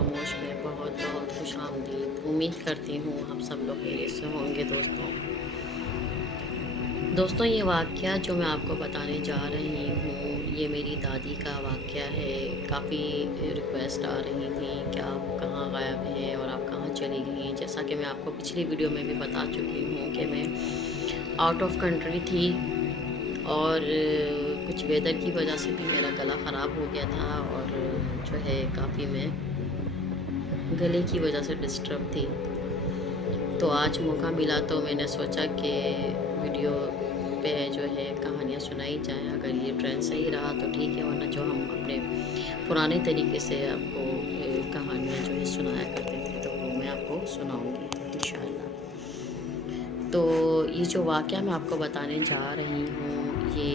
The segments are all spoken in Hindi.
खामोश में बहुत बहुत खुशामदीद। उम्मीद करती हूँ आप सब लोग खैरियत से होंगे। दोस्तों ये वाक़या जो मैं आपको बताने जा रही हूँ, ये मेरी दादी का वाक़या है। काफ़ी रिक्वेस्ट आ रही थी कि आप कहाँ गायब हैं और आप कहाँ चली गई हैं। जैसा कि मैं आपको पिछली वीडियो में भी बता चुकी हूँ कि मैं आउट ऑफ कंट्री थी और कुछ वेदर की वजह से भी मेरा गला ख़राब हो गया था और जो है काफ़ी मैं गले की वजह से डिस्टर्ब थी। तो आज मौका मिला तो मैंने सोचा कि वीडियो पे जो है कहानियाँ सुनाई जाएँ। अगर ये ट्रेंड सही रहा तो ठीक है, वरना जो हम अपने पुराने तरीके से आपको कहानियाँ जो है सुनाया करते थे तो वो मैं आपको सुनाऊँगी इंशाअल्लाह। तो ये जो वाक़या मैं आपको बताने जा रही हूँ, ये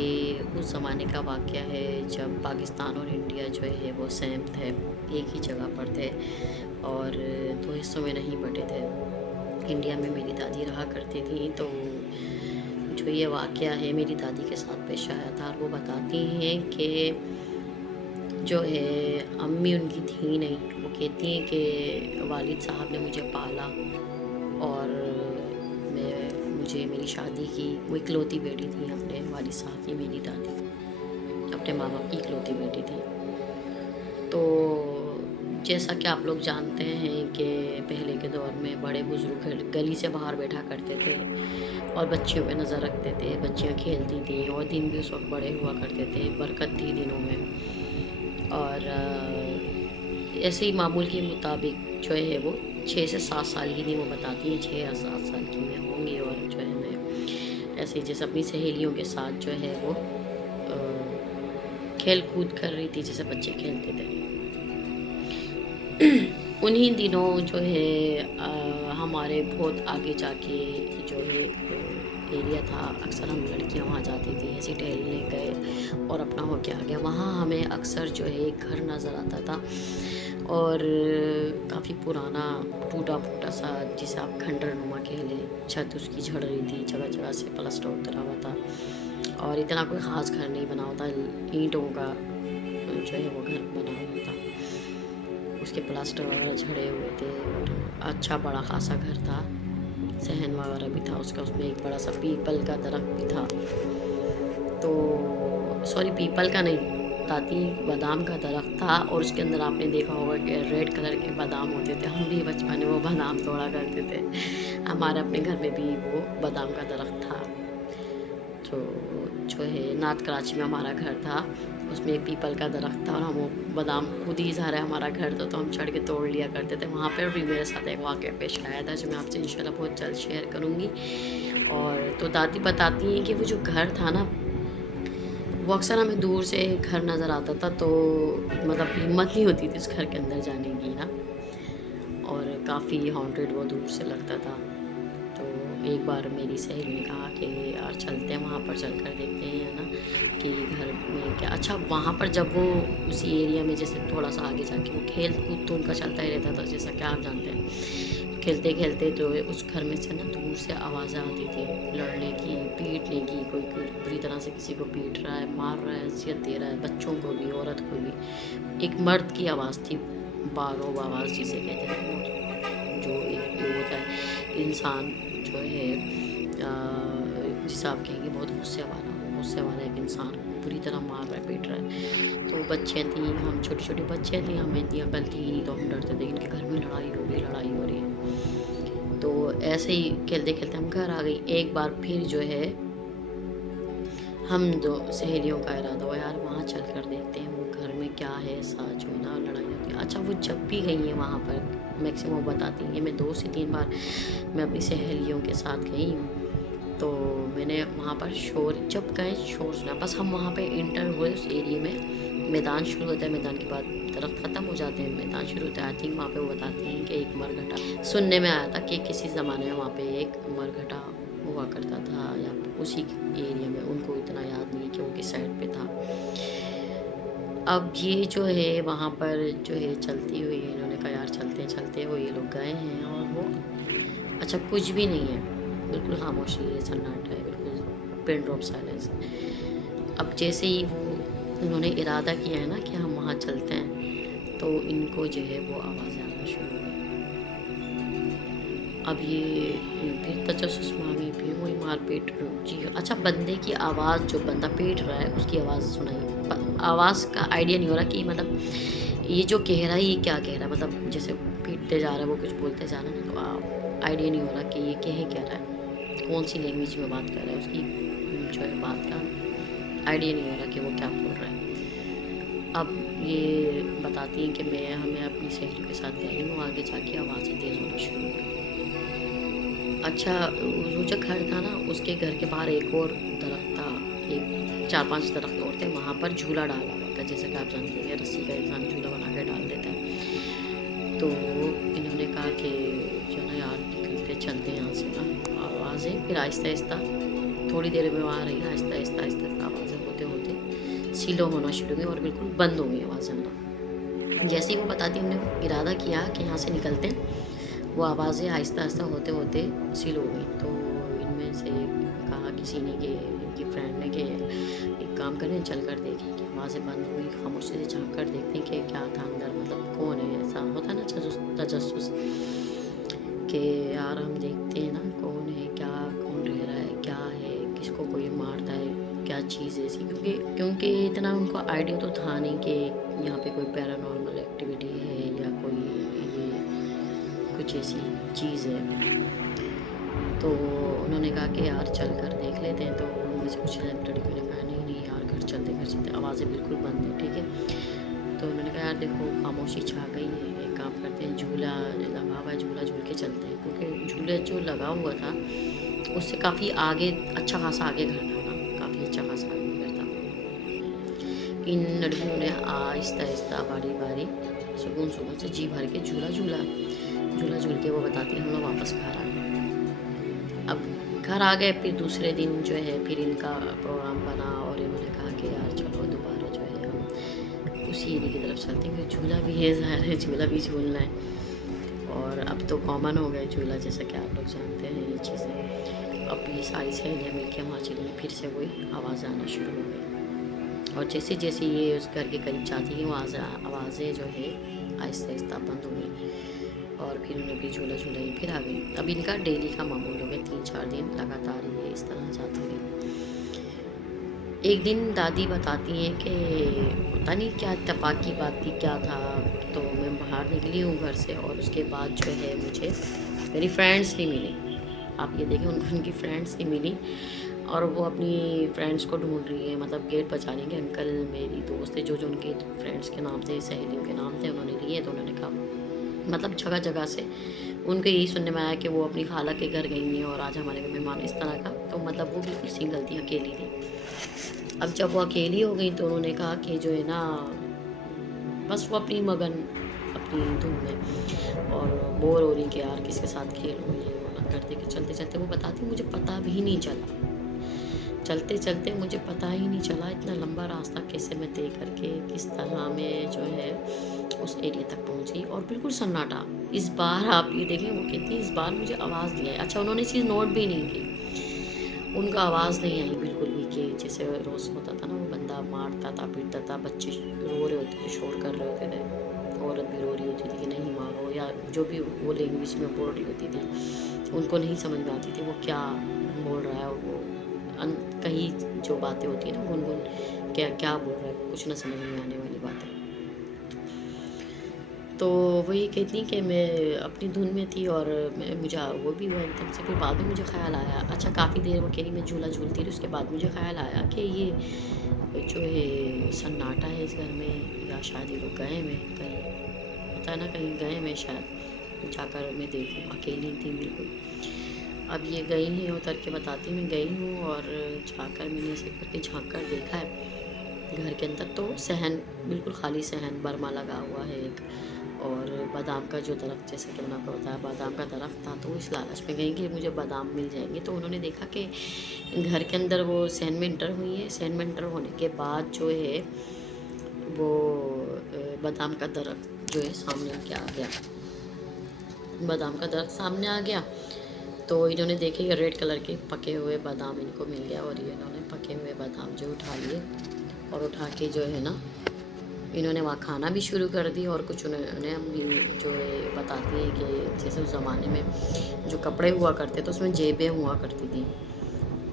उस ज़माने का वाक़या है जब पाकिस्तान और इंडिया जो है वो सेम थे, एक ही जगह पर थे और दो हिस्सों में नहीं बँटे थे। इंडिया में मेरी दादी रहा करती थी, तो जो ये वाक़या है मेरी दादी के साथ पेश आया था और वो बताती हैं कि जो है अम्मी उनकी थी नहीं। वो कहती हैं कि वालिद साहब ने मुझे पाला और मुझे मेरी शादी की वो इकलौती बेटी थी अपने वालिद साहब की। मेरी दादी अपने माँ बाप की इकलौती बेटी थी। तो जैसा कि आप लोग जानते हैं कि पहले के दौर में बड़े बुज़ुर्ग गली से बाहर बैठा करते थे और बच्चियों पे नज़र रखते थे। बच्चियाँ खेलती थीं और दिन भी उस वक्त बड़े हुआ करते थे, बरकत थी दिनों में। और ऐसे ही मामूल के मुताबिक जो है वो 6 से 7 साल की थी। वो बताती हैं 6 या 7 साल की मैं होंगी और जो है मैं ऐसे ही जैसे अपनी सहेलियों के साथ जो है वो खेल कूद कर रही थी जैसे बच्चे खेलते थे। उन्हीं दिनों जो है हमारे बहुत आगे जाके जो है एक एरिया था, अक्सर हम लड़कियां वहाँ जाती थी ऐसे टहलने गए और अपना होके आ गया। वहाँ हमें अक्सर जो है एक घर नज़र आता था और काफ़ी पुराना टूटा फूटा सा, जिसे आप खंडर नुमा कह लें। छत उसकी झड़ रही थी, जगह जगह से प्लास्टर उतरा हुआ था और इतना कोई ख़ास घर नहीं बना हुआ था। ईंटों का जो है वो घर बना हुआ था, उसके प्लास्टर वगैरह झड़े हुए थे और अच्छा बड़ा खासा घर था। सहन वगैरह भी था उसका, उसमें एक बड़ा सा पीपल का दरख्त भी था। तो सॉरी, पीपल का नहीं, ताती बादाम का दरख्त था और उसके अंदर आपने देखा होगा कि रेड कलर के बादाम होते थे। हम भी बचपन में वो बादाम तोड़ा करते थे। हमारे अपने घर में भी वो बादाम का दरख्त था। तो जो है नाथ कराची में हमारा घर था, उसमें एक पीपल का दरख्त था और हम वो बादाम खुद ही ज़ाहिर है हमारा घर था तो हम चढ़ के तोड़ लिया करते थे। वहाँ पर भी मेरे साथ एक वाक़या पेश आया था जो मैं आपसे इंशाल्लाह बहुत जल्द शेयर करूँगी। और तो दादी बताती हैं कि वो जो घर था ना, वो अक्सर हमें दूर से घर नज़र आता था, तो मतलब हिम्मत नहीं होती थी उस घर के अंदर जाने की ना, और काफ़ी हॉन्टेड वो दूर से लगता था। तो एक बार मेरी सहेली ने कहा कि यार चलते हैं वहाँ पर, चल कर देखते हैं, है ना, कि घर में क्या। अच्छा, वहाँ पर जब वो उसी एरिया में जैसे थोड़ा सा आगे जाके वो खेल कूद तो उनका चलता ही रहता था, जैसा कि आप जानते हैं। खेलते खेलते जो है उस घर में से ना दूर से आवाज़ें आती थी लड़ने की, पीटने की। कोई कोई बुरी तरह से किसी को पीट रहा है, मार रहा है, अज़ियत दे रहा है, बच्चों को भी, औरत को भी। एक मर्द की आवाज़ थी, बारो आवाज़ जिसे कहते हैं, जो एक वो होता है इंसान जो है जिसे आप कहेंगे बहुत गुस्से वाला एक इंसान बुरी तरह मार रहा है, पीट रहा है। तो बच्चे थी, हम छोटे छोटे बच्चे थे, हमें इतनी अकल थी नहीं, तो हम डरते थे इनके घर में लड़ाई हो रही है। तो ऐसे ही खेलते खेलते हम घर आ गई। एक बार फिर जो है हम दो सहेलियों का इरादा हुआ यार वहाँ चल कर देखते हैं वो घर में क्या है ऐसा जो ना लड़ाई होती है। अच्छा, वो जब भी गई हैं वहाँ पर, मैक्सिमम बताती हैं, मैं 2 से 3 बार मैं अपनी सहेलियों के साथ गई हूँ। तो मैंने वहाँ पर जब गए शोर सुना। बस हम वहाँ पे इंटर हुए उस एरिया में, मैदान शुरू होता है, मैदान के बाद दरख्त ख़त्म हो जाते हैं, मैदान शुरू होता है। आई थिंक वहाँ पे वो बताती हैं कि एक मरघटा सुनने में आया था कि किसी ज़माने में वहाँ पे एक मरघटा हुआ करता था, या उसी एरिया में। उनको इतना याद नहीं कि वो किस साइड पे था। अब ये जो है वहाँ पर जो है चलती हुई, इन्होंने कहा यार चलते हुए ये लोग गए हैं और वो अच्छा कुछ भी नहीं है, बिल्कुल खामोशी है, सन्नाटा है, बिल्कुल पिन ड्रॉप साइलेंस। अब जैसे ही वो उन्होंने इरादा किया है ना कि हम वहाँ चलते हैं, तो इनको जो है वो आवाज़ें आना शुरू हो गई। अब ये फिर तजस्सुस मांगी, फिर वही मारपीट। जी अच्छा, बंदे की आवाज़, जो बंदा पीट रहा है उसकी आवाज़ सुनाई। आवाज़ का आइडिया नहीं हो रहा कि मतलब ये जो कह रहा है ये क्या कह रहा है, मतलब जैसे पीटते जा रहा है वो कुछ बोलते जा रहा है ना, तो आइडिया नहीं हो रहा कि ये कह रहा है, कौन सी लैंग्वेज में बात कर रहा है, उसकी जो है बात का आइडिया नहीं हो रहा कि वो क्या बोल रहा है। अब ये बताती हैं कि हमें अपनी सहेलियों के साथ गई हूँ, आगे जाके आवाज़ें तेज़ होना शुरू हो गई। अच्छा, वो जो घर था ना उसके घर के बाहर एक और दरख्त था, एक 4-5 दरख्त और थे, वहाँ पर झूला डाला हुआ था। जैसे कि आप जानते हैं रस्सी का इंसान झूला बना के डाल देता है। तो इन्होंने कहा कि जो ना यार निकलते चलते यहाँ से ना। आवाज़ें फिर आहिस्ता आहिस्ता थोड़ी देर में वहाँ रही, आहिस्ता आहिस्ता आहिस्ता आवाज़ें होते होते स्लो होना शुरू हुई और बिल्कुल बंद हो गई आवाज़ें आना। जैसे ही वो बताती, हमने इरादा किया कि यहाँ से निकलते हैं, वो आवाज़ें आहिस्ता आहिस्ता होते होते स्लो हो गई। तो इनमें से कहा किसी ने कि इनकी फ्रेंड ने कि एक काम करें, चल कर देखें कि आवाज़ें बंद हुई, खामोशी से झाँक कर देखते हैं कि क्या था अंदर, मतलब कौन है। ऐसा होता है ना तजस्सुस कि यार हम देखते हैं ना कौन है, क्या कौन रह रहा है, क्या है, किसको कोई मारता है, क्या चीज़ ऐसी। क्योंकि इतना उनको आइडिया तो था नहीं कि यहाँ पे कोई पैरानॉर्मल एक्टिविटी है या कोई ये कुछ ऐसी चीज़ है। तो उन्होंने कहा कि यार चल कर देख लेते हैं। तो उनमें से कुछ लड़कियों ने कहा नहीं नहीं यार घर चलते, आवाज़ें बिल्कुल बंद है, ठीक है। तो उन्होंने कहा यार देखो खामोशी छा गई है, एक काम करते हैं, झूला लगा हुआ है, झूला झूल के चलते हैं। क्योंकि झूला जो लगा हुआ था उससे काफ़ी आगे, अच्छा खासा आगे घर था ना, काफ़ी अच्छा खासा आगे घर था। इन लड़कियों ने आहिस्ता आहिस्ता बारी बारी सुकून से जी भर के झूला झूल के वो बताती है हम लोग वापस घर आ गए। अब घर आ गए, फिर दूसरे दिन जो है फिर इनका प्रोग्राम बना और इन्होंने कहा कि यार चलो दोबारा जो है हम उसी एरिया की तरफ चलते हैं, क्योंकि झूला भी है, ज़ाहिर है झूला भी झूलना है। और अब तो कॉमन हो गया झूला, जैसा कि आप लोग जानते हैं ये चीज़ें। अब ये सारी सहेलियाँ मिल के वहाँ चली, फिर से वही आवाज़ आना शुरू हो गई। और जैसे जैसे ये उस घर के करीब जाती है आवाज़ें जो है आहिस्ता आहिस्ता बंद हो गई और फिर उन्हें भी झूला झूलाई फिर आ गई। अब इनका डेली का मामूल हो गया, 3-4 दिन लगातार ये इस तरह जाती रही। एक दिन दादी बताती हैं कि पता नहीं क्या इत्तेफाक की बात थी, क्या था। तो मैं बाहर निकली हूँ घर से और उसके बाद जो है मुझे मेरी फ्रेंड्स नहीं मिली। आप ये देखें, उनकी फ्रेंड्स नहीं मिली और वो अपनी फ्रेंड्स को ढूंढ रही है, मतलब गेट बजा रही है। अंकल मेरी दोस्त है, जो उनके फ्रेंड्स के नाम थे, सहेलियों के नाम थे, उन्होंने लिए। तो उन्होंने कहा, मतलब जगह जगह से उनको यही सुनने में आया कि वो अपनी खाला के घर गई हैं और आज हमारे घर मेहमान, इस तरह का। तो मतलब वो बिल्कुल सिंगल थी, अकेली थी। अब जब वो अकेली हो गई तो उन्होंने कहा कि जो है ना, बस वो अपनी मगन अपनी धुन में और बोर हो रही कि यार किसके साथ खेलूँ, ये वो ना करते कि चलते चलते वो बताती, मुझे पता भी नहीं चला, चलते चलते मुझे पता ही नहीं चला इतना लंबा रास्ता कैसे मैं तय करके किस तरह में जो है उस एरिया तक पहुंची। और बिल्कुल सन्नाटा। इस बार आप ये देखें, वो कहती इस बार मुझे आवाज़ नहीं आई। अच्छा, उन्होंने चीज़ नोट भी नहीं की, उनका आवाज़ नहीं आई बिल्कुल भी कि जैसे रोज़ होता था ना, वो बंदा मारता था, पीटता था, बच्चे रो रहे होते थे, शोर कर रहे होते थे, औरत भी रो रही होती थी कि नहीं मारो, या जो भी वो लैंग्वेज में बोल रही होती थी उनको नहीं समझ में आती थी वो क्या बोल रहा है। वो कहीं जो बातें होती है ना गुनगुन, क्या क्या बोल रहा है, कुछ ना समझ में आने वाली बातें। तो वही कहती कि मैं अपनी धुन में थी और मुझे वो भी हुआ एकदम से। फिर बाद में मुझे ख़्याल आया, अच्छा काफ़ी देर वो कह रही मैं झूला झूलती रही, उसके बाद मुझे ख़्याल आया कि ये जो है सन्नाटा है इस घर में, या शायद ये लोग गए में कहीं, पता है ना कहीं गए में, शायद जाकर मैं देखूँ। अकेली थी बिल्कुल। अब ये गई हैं, उतर के बताती मैं गई हूँ और जाकर मैंने ऐसे करके झाँक कर देखा है घर के अंदर। तो सहन बिल्कुल खाली, सहन बर्मा लगा हुआ है एक, और बादाम का जो दरख्त, जैसे कि मैंने आपको बताया बादाम का दरख्त था, तो इस लालच में गई कि मुझे बादाम मिल जाएंगे। तो उन्होंने देखा कि घर के अंदर वो सहन में इंटर हुई है। सहन में इंटर होने के बाद जो है वो बादाम का दरख्त जो है सामने आ गया, बादाम का दरख्त सामने आ गया। तो इन्होंने देखे कि रेड कलर के पके हुए बादाम इनको मिल गया और ये इन्होंने पके हुए बादाम जो उठा लिए और उठा के जो है ना इन्होंने वहाँ खाना भी शुरू कर दी और कुछ उन्होंने अपनी जो है बताती है कि जैसे उस ज़माने में जो कपड़े हुआ करते तो उसमें जेबें हुआ करती थी।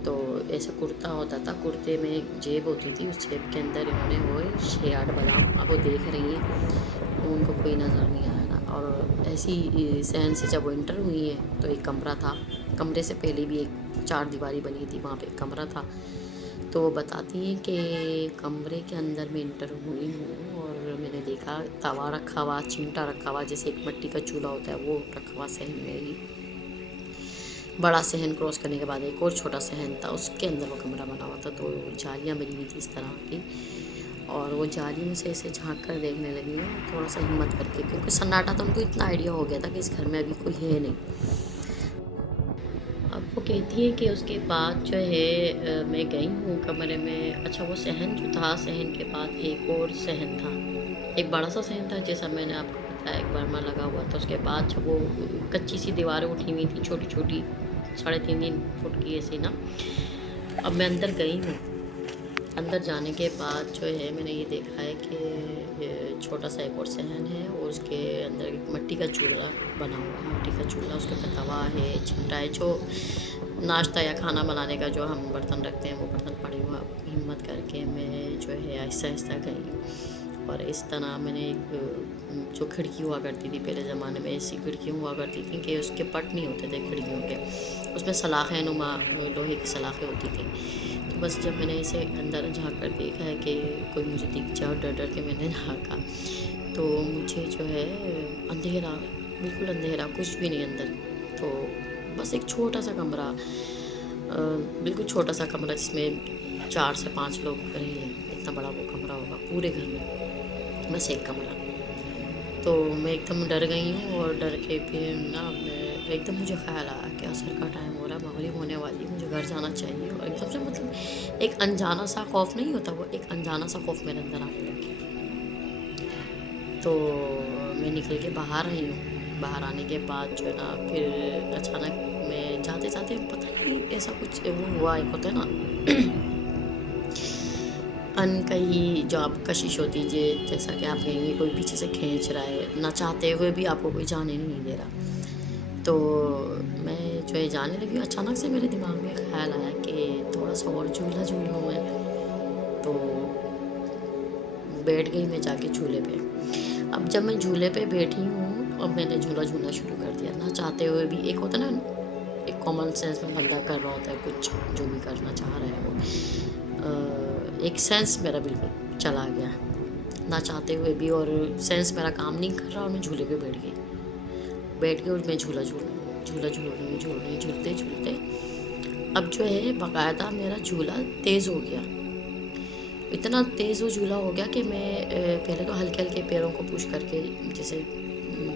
तो ऐसा कुर्ता होता था, कुर्ते में एक जेब होती थी, उस जेब के अंदर इन्होंने वो 6-8 बादाम, अब वो देख रही हैं, उनको कोई नज़र नहीं आया ना। और ऐसी सहन से जब वो इंटर हुई हैं तो एक कमरा था, कमरे से पहले भी एक 4 दीवारी बनी थी, वहाँ पे एक कमरा था। तो वो बताती हैं कि कमरे के अंदर मैं इंटर हुई हूँ और मैंने देखा तवा रखा हुआ, चिमटा रखा हुआ, जैसे एक मिट्टी का चूल्हा होता है वो रखा हुआ सहन में ही। बड़ा सहन क्रॉस करने के बाद एक और छोटा सहन था, उसके अंदर वो कमरा बना हुआ था। तो जालियाँ बनी हुई थी इस तरह की, और वो जाली में से ऐसे झांक कर देखने लगी ना, थोड़ा सा हिम्मत करके, क्योंकि सन्नाटा था, उनको इतना आइडिया हो गया था कि इस घर में अभी कोई है नहीं। अब वो कहती है कि उसके बाद जो है मैं गई हूँ कमरे में। अच्छा, वो सहन जो था, सहन के बाद एक और सहन था, एक बड़ा सा सहन था, जैसा मैंने आपको बताया, एक बर्मा लगा हुआ था। उसके बाद जब वो कच्ची सी दीवारें उठी हुई थी, छोटी छोटी, 3.5-3 फुट की ऐसी ना। अब मैं अंदर गई हूँ, अंदर जाने के बाद जो है मैंने ये देखा है कि छोटा सा एक और सहन है और उसके अंदर एक मिट्टी का चूल्हा बना हुआ है। मिट्टी का चूल्हा, उसके ऊपर तवा है, चिमटा है, जो नाश्ता या खाना बनाने का जो हम बर्तन रखते हैं वो बर्तन पड़े हुआ। हिम्मत करके मैं जो है आहिस्ता आहिस्ता गई और इस तरह मैंने एक जो खिड़की हुआ करती थी पहले ज़माने में, ऐसी खिड़की हुआ करती थी कि उसके पट नहीं होते थे खिड़कियों के, उसमें सलाखें नुमा लोहे की सलाखें होती थी। तो बस जब मैंने इसे अंदर झाँक कर देखा है कि कोई मुझे दिख जाए, डर डर के मैंने झाँका, तो मुझे जो है अंधेरा, बिल्कुल अंधेरा, कुछ भी नहीं अंदर। तो बस एक छोटा सा कमरा, बिल्कुल छोटा सा कमरा जिसमें 4 से 5 लोग रह लें, इतना बड़ा वो कमरा होगा पूरे घर में, बस एक कमरा। तो मैं एकदम डर गई हूँ और डर के फिर ना मैं एकदम, मुझे ख्याल आया कि असर का टाइम हो रहा है, मगरिब होने वाली, मुझे घर जाना चाहिए। और एकदम से मतलब एक अनजाना सा खौफ नहीं होता, वो एक अनजाना सा खौफ मेरे अंदर आने लग गया। तो मैं निकल के बाहर आई हूँ। बाहर आने के बाद जो है ना, फिर अचानक मैं जाते जाते, पता नहीं ऐसा कुछ वो हुआ, एक होता है ना अनकही जो आप कशिश होती है, जैसा कि आप कहेंगे कोई पीछे से खींच रहा है, ना चाहते हुए भी आपको कोई जाने नहीं दे रहा। तो मैं जो है जाने लगी, अचानक से मेरे दिमाग में ख्याल आया कि थोड़ा सा और झूला झूल लूँ मैं। तो बैठ गई मैं जाके झूले पे। अब जब मैं झूले पे बैठी हूँ, अब मैंने झूला झूलना शुरू कर दिया, ना चाहते हुए भी। एक होता है ना, एक कॉमन सेंस में बंदा कर रहा होता है कुछ, जो भी करना चाह रहा है वो, एक सेंस मेरा बिल्कुल चला गया, ना चाहते हुए भी, और सेंस मेरा काम नहीं कर रहा और मैं झूले पे बैठ गई और मैं झूला झूल रही हूँ, झूलते झूलते अब जो है बाकायदा मेरा झूला तेज़ हो गया। इतना तेज़ वो झूला हो गया कि मैं पहले तो हल्के हल्के पैरों को पुश करके, जैसे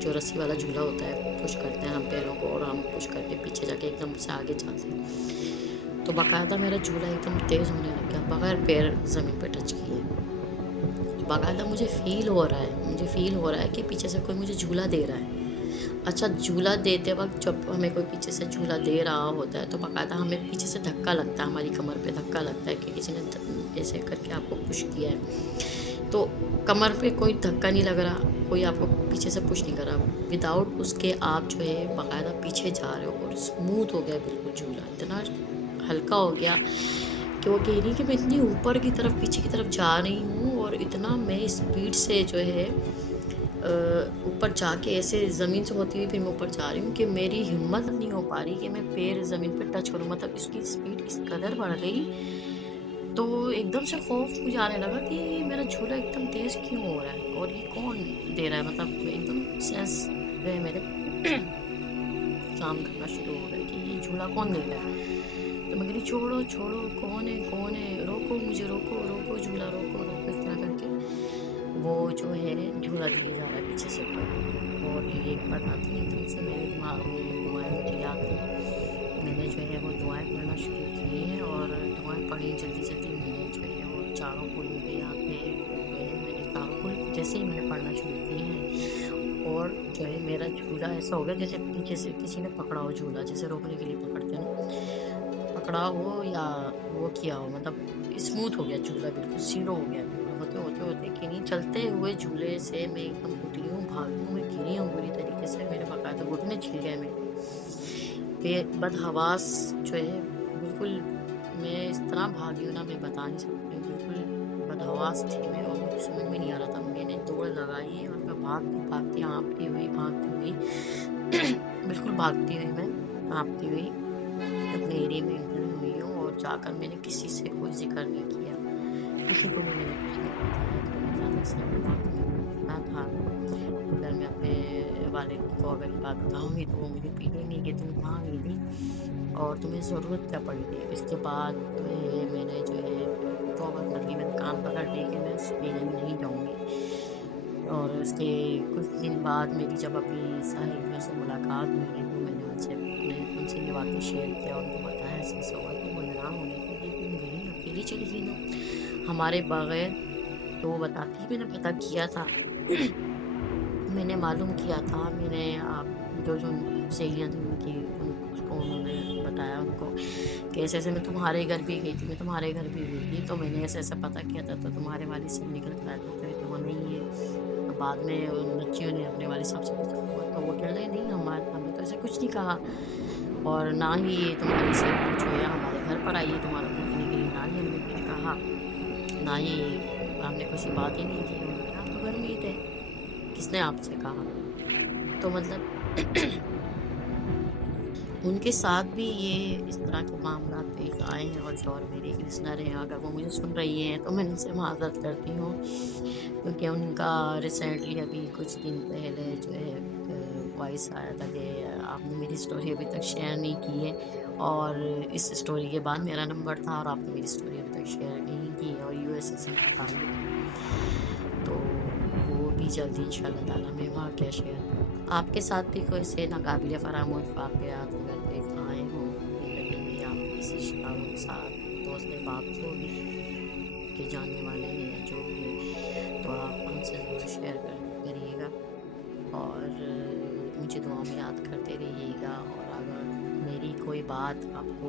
जो रस्सी वाला झूला होता है, पुश करते हैं हम पैरों को और हम पुश करके पीछे जाके एकदम से आगे जाते हैं। तो बाकायदा मेरा झूला एकदम तेज़ होने लग गया, बगैर पैर ज़मीन पे टच किए। बाकायदा मुझे फ़ील हो रहा है कि पीछे से कोई मुझे झूला दे रहा है। अच्छा, झूला देते वक्त जब हमें कोई पीछे से झूला दे रहा होता है तो बाकायदा हमें पीछे से धक्का लगता है, हमारी कमर पे धक्का लगता है कि किसी ने ऐसे करके आपको पुश किया है। तो कमर पे कोई धक्का नहीं लग रहा, कोई आपको पीछे से पुश नहीं कर रहा, विदाउट उसके आप जो है बाकायदा पीछे जा रहे हो और स्मूथ हो गया बिल्कुल झूला, इतना हल्का हो गया कि वो कह रही कि मैं इतनी ऊपर की तरफ, पीछे की तरफ जा रही हूँ और इतना मैं स्पीड से जो है ऊपर जाके ऐसे ज़मीन से होती हुई फिर मैं ऊपर जा रही हूँ कि मेरी हिम्मत नहीं हो पा रही कि मैं पैर ज़मीन पे टच करूँ। मतलब इसकी स्पीड इस कदर बढ़ गई, तो एकदम से खौफ मुझे आने लगा कि मेरा झूला एकदम तेज़ क्यों हो रहा है और ये कौन दे रहा है। मतलब एकदम सेंस गए मेरे काम करना शुरू हो गए कि ये झूला कौन दे रहा है। तो मैं कह रही छोड़ो छोड़ो, कौन है, रोको मुझे, रोको झूला, रोको। इस तरह करके वो जो है झूला दिए जा रहा है पीछे से ऊपर। और ये एक बात आती है एकदम से मेरे दिमाग में, दुआएं मुझे याद आई। मैंने जो है वो दुआएं पढ़ना शुरू की हैं और दुआएं पढ़ी जल्दी मैंने जो है वो चारों पुल मुझे याद है। मैंने चारों पुल जैसे ही मैंने पढ़ना शुरू किए हैं और जो है मेरा झूला ऐसा हो गया जैसे पीछे से किसी ने पकड़ा हो झूला, जैसे रोकने के लिए पकड़ते हैं ना, पकड़ा हो या वो किया हो, मतलब स्मूथ हो गया झूला, बिल्कुल सीधो हो गया। होते होते होते कि सकती नहीं। चलते हुए झूले से मैं एकदम उतरी हूँ, भागी हूँ, मैं गिरी हूँ बुरी तरीके से, मेरे बाकायदा घुटने छिल गए मेरे। बदहवास जो है बिल्कुल, मैं इस तरह भागी हूँ ना, मैं बता नहीं सकती हूँ, बिल्कुल बदहवास थी मैं और मुझे समझ में नहीं आ रहा था। मैंने दौड़ लगाई और मैं भागती हाँफती हुई भागती हुई बिल्कुल भागती हुई मैं हाँफती हुई अपने एरिया में एंटर हुई हूँ और जाकर मैंने किसी से कोई जिक्र नहीं किया, किसी को भी मैंने कुछ नहीं बताया कि मैं ज़्यादा समय वहाँ पे था। अगर मैं अपने वालिद को अगर ये बात बताऊँगी तो वो मुझे पीटेंगे कि तुम कहाँ गई थी और तुम्हें ज़रूरत क्या पड़ी थी। इसके बाद जो है मैंने जो है तौबा कर ली, मैंने कान पकड़ ली कि मैं इस एरिया में नहीं जाऊँगी। और उसके कुछ दिन बाद मेरी जब अपनी सहेलियों से मुलाकात हुई तो मैंने उनसे ये बातें शेयर किया और उनको बताया ऐसा हुआ, तो वो हैरान होने लगी कि तुम गई अकेली चली गई ना हमारे बगैर। तो वो बताती है मैंने पता किया था मैंने मालूम किया था, मैंने आप जो सहेलियाँ थी उसको उन्होंने बताया उनको कि ऐसे मैं तुम्हारे घर भी गई थी, मैं तुम्हारे घर भी गई थी, तो मैंने ऐसा पता किया था, तो तुम्हारे वालिद साहब निकल कर आए थे तो वो नहीं है। तो बाद में उन बच्चियों ने अपने वालिद साहब से पूछा हुआ तो वो कह रहे नहीं, हमने तो ऐसे कुछ नहीं कहा और ना ही ये तुम्हारी सहेली जो है हमारे घर पर आई है तुम्हारा पूछने के लिए, ना ही हमने कुछ कहा, ना ही हमने कुछ बात ही नहीं की। उन्होंने कहा आप तो घर में ही थे, किसने आपसे कहा। तो मतलब उनके साथ भी ये इस तरह के मामला पेश आए हैं और जो और मेरे एक लिसनर हैं अगर वो मुझे सुन रही हैं तो मैं उनसे माज़रत करती हूँ, क्योंकि उनका रिसेंटली अभी कुछ दिन पहले जो है वॉइस आया था कि आपने मेरी स्टोरी अभी तक शेयर नहीं की है, और इस स्टोरी के बाद मेरा नंबर था और आपने मेरी स्टोरी अभी तक शेयर नहीं की है और यूएसए से उनका ताल्लुक है। तो वो भी जल्दी इंशाल्लाह ताला मैं वहाँ क्या शेयर करूँ। आपके साथ भी कोई से नाकाबिले फरामोश वाक़यात अगर पेश आए हों ज़िंदगी में या किसी साथ दोस्त बाप जो भी के जानने वाले हैं या जो भी है, तो आप हमसे ज़रूर शेयर करिएगा और मुझे दुआ में याद करते रहिएगा। और अगर मेरी कोई बात आपको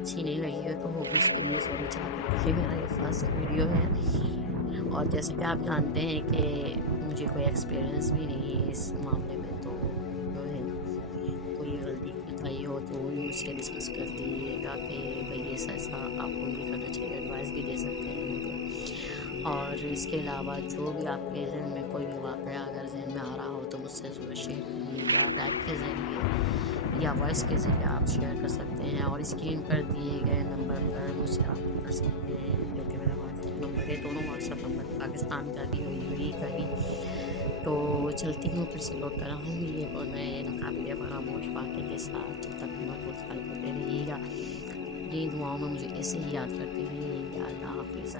अच्छी नहीं लगी है तो वो भी इसके लिए सॉरी चाहती हूँ, क्योंकि मेरा ये फर्स्ट वीडियो है और जैसे कि आप जानते हैं कि मुझे कोई एक्सपीरियंस भी नहीं है इस मामले में, तो जो है कोई गलती कोताही हो तो वही मुझसे डिस्कस कर दीजिएगा कि भाई ऐसा आपको नहीं करना चाहिए, एडवाइस भी दे सकते हैं उनको। और इसके अलावा जो भी आपके जहन में कोई भी वाक़या अगर जहन में आ रहा हो तो मुझसे ज़रूर शेयर कीजिएगा, टाइप के ज़रिए या वॉइस के ज़रिए आप शेयर कर सकते हैं और स्क्रीन पर दिए गए नंबर पर मुझसे आप कर सकते हैं, जो कि मेरा व्हाट्सएप नंबर है। दोनों व्हाट्सएप नंबर पाकिस्तान का भी और यूएई का भी। तो चलती हूँ फिर से लौट कर आऊँगी और नए नाकाबिले फरामोश वाक़े के साथ। जब तक बहुत ख्याल करते रहिएगा, अपनी दुआओं में मुझे ऐसे ही याद करते रहिएगा। अल्लाह हाफ़िज़।